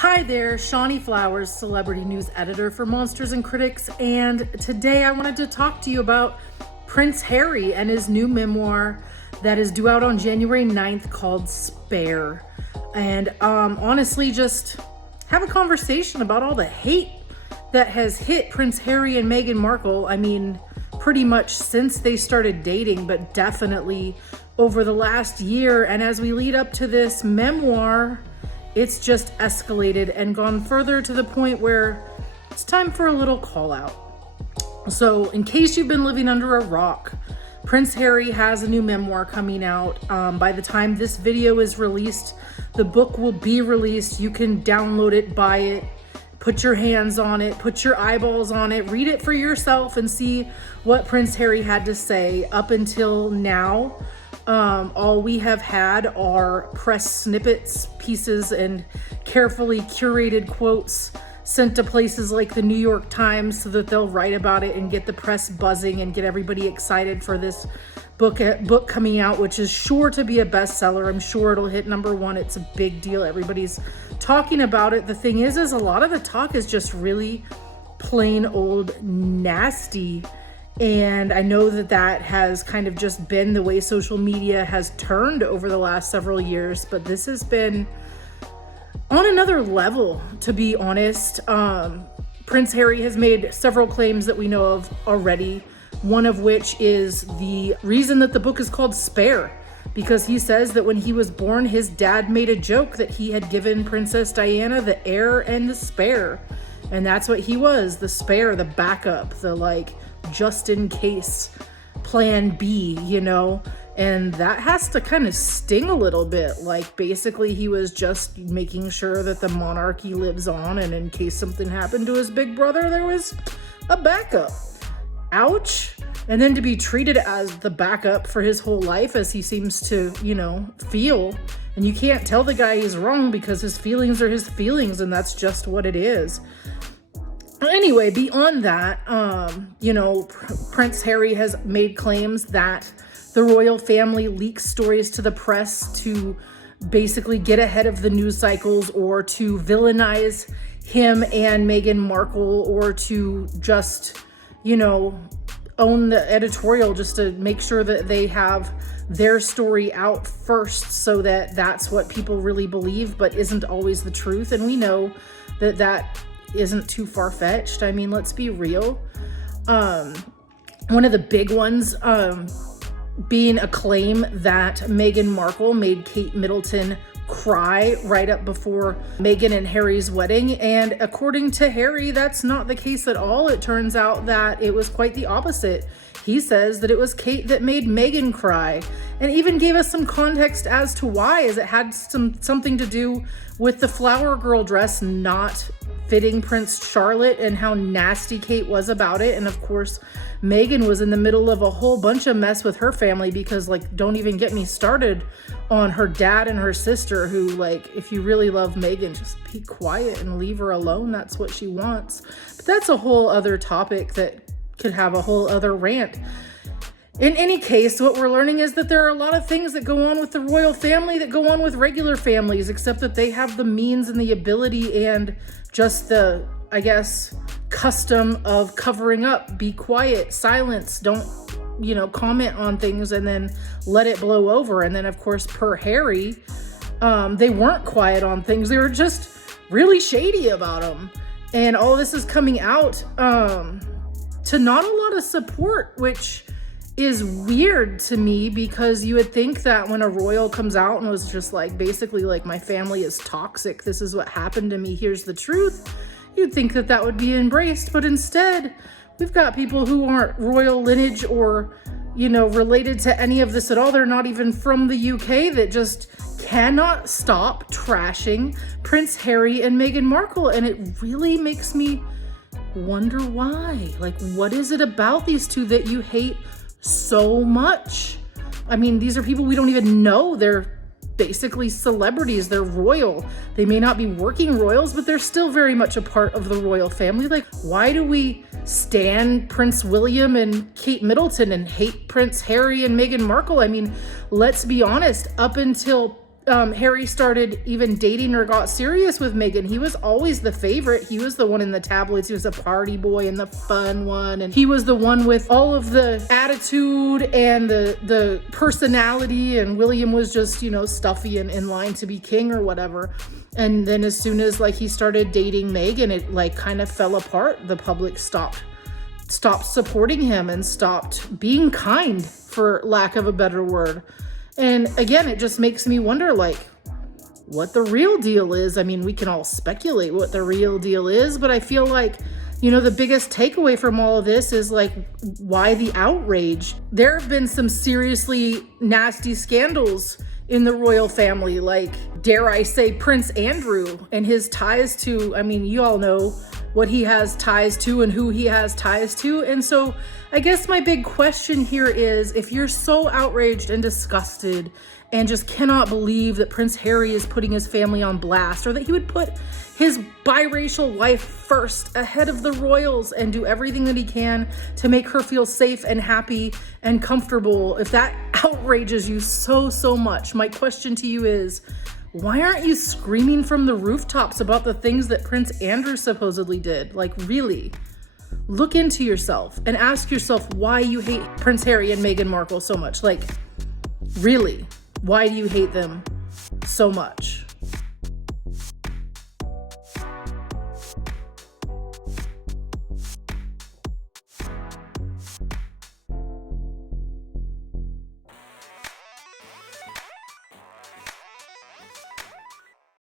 Hi there, Shaunee Flowers, celebrity news editor for Monsters and Critics, and today I wanted to talk to you about Prince Harry and his new memoir that is due out on January 9th called Spare. And honestly, just have a conversation about all the hate that has hit Prince Harry and Meghan Markle. I mean, pretty much since they started dating, but definitely over the last year. And as we lead up to this memoir, it's just escalated and gone further to the point where it's time for a little call out. So in case you've been living under a rock, Prince Harry has a new memoir coming out. By the time this video is released, the book will be released. You can download it, buy it, put your hands on it, put your eyeballs on it, read it for yourself and see what Prince Harry had to say. Up until now, all we have had are press snippets, pieces, and carefully curated quotes sent to places like the New York Times so that they'll write about it and get the press buzzing and get everybody excited for this book coming out, which is sure to be a bestseller. I'm sure it'll hit #1. It's a big deal. Everybody's talking about it. The thing is a lot of the talk is just really plain old nasty. And I know that has kind of just been the way social media has turned over the last several years, but this has been on another level, to be honest. Prince Harry has made several claims that we know of already, one of which is the reason that the book is called Spare, because he says that when he was born, his dad made a joke that he had given Princess Diana the heir and the spare. And that's what he was, the spare, the backup, the just in case plan B, and that has to kind of sting a little bit. Basically he was just making sure that the monarchy lives on, and in case something happened to his big brother, there was a backup. Ouch. And then to be treated as the backup for his whole life, as he seems to, feel. And you can't tell the guy he's wrong, because his feelings are his feelings, and that's just what it is. Anyway, beyond that, Prince Harry has made claims that the royal family leaks stories to the press to basically get ahead of the news cycles, or to villainize him and Meghan Markle, or to just, own the editorial, just to make sure that they have their story out first, so that that's what people really believe, but isn't always the truth. And we know that isn't too far-fetched. I mean, let's be real. One of the big ones being a claim that Meghan Markle made Kate Middleton cry right up before Meghan and Harry's wedding. And according to Harry, that's not the case at all. It turns out that it was quite the opposite. He says that it was Kate that made Meghan cry, and even gave us some context as to why, as it had something to do with the flower girl dress not fitting Prince Charlotte and how nasty Kate was about it. And of course, Meghan was in the middle of a whole bunch of mess with her family, because don't even get me started on her dad and her sister, who if you really love Meghan, just be quiet and leave her alone. That's what she wants. But that's a whole other topic that could have a whole other rant. In any case, what we're learning is that there are a lot of things that go on with the royal family that go on with regular families, except that they have the means and the ability and just the, custom of covering up. Be quiet, silence, don't, comment on things and then let it blow over. And then, of course, per Harry, they weren't quiet on things. They were just really shady about them. And all this is coming out to not a lot of support, which is weird to me, because you would think that when a royal comes out and was just basically my family is toxic, this is what happened to me, here's the truth, you'd think that would be embraced. But instead, we've got people who aren't royal lineage or, related to any of this at all. They're not even from the UK, that just cannot stop trashing Prince Harry and Meghan Markle. And it really makes me wonder why. What is it about these two that you hate so much? I mean, these are people we don't even know. They're basically celebrities. They're royal. They may not be working royals, but they're still very much a part of the royal family. Why do we stan Prince William and Kate Middleton and hate Prince Harry and Meghan Markle? I mean, let's be honest, up until Harry started even dating or got serious with Meghan, he was always the favorite. He was the one in the tabloids. He was a party boy and the fun one. And he was the one with all of the attitude and the personality. And William was just, you know, stuffy and in line to be king or whatever. And then as soon as like he started dating Meghan, it like kind of fell apart. The public stopped supporting him and stopped being kind, for lack of a better word. And again, it just makes me wonder, like, what the real deal is. I mean, we can all speculate what the real deal is, but I feel like, you know, the biggest takeaway from all of this is like, why the outrage? There have been some seriously nasty scandals in the royal family, like, dare I say, Prince Andrew and his ties to, I mean, you all know what he has ties to and who he has ties to. And so I guess my big question here is, if you're so outraged and disgusted and just cannot believe that Prince Harry is putting his family on blast, or that he would put his biracial wife first ahead of the royals and do everything that he can to make her feel safe and happy and comfortable, if that outrages you so much, my question to you is, why aren't you screaming from the rooftops about the things that Prince Andrew supposedly did? Like, really, look into yourself and ask yourself why you hate Prince Harry and Meghan Markle so much. Like, really, why do you hate them so much?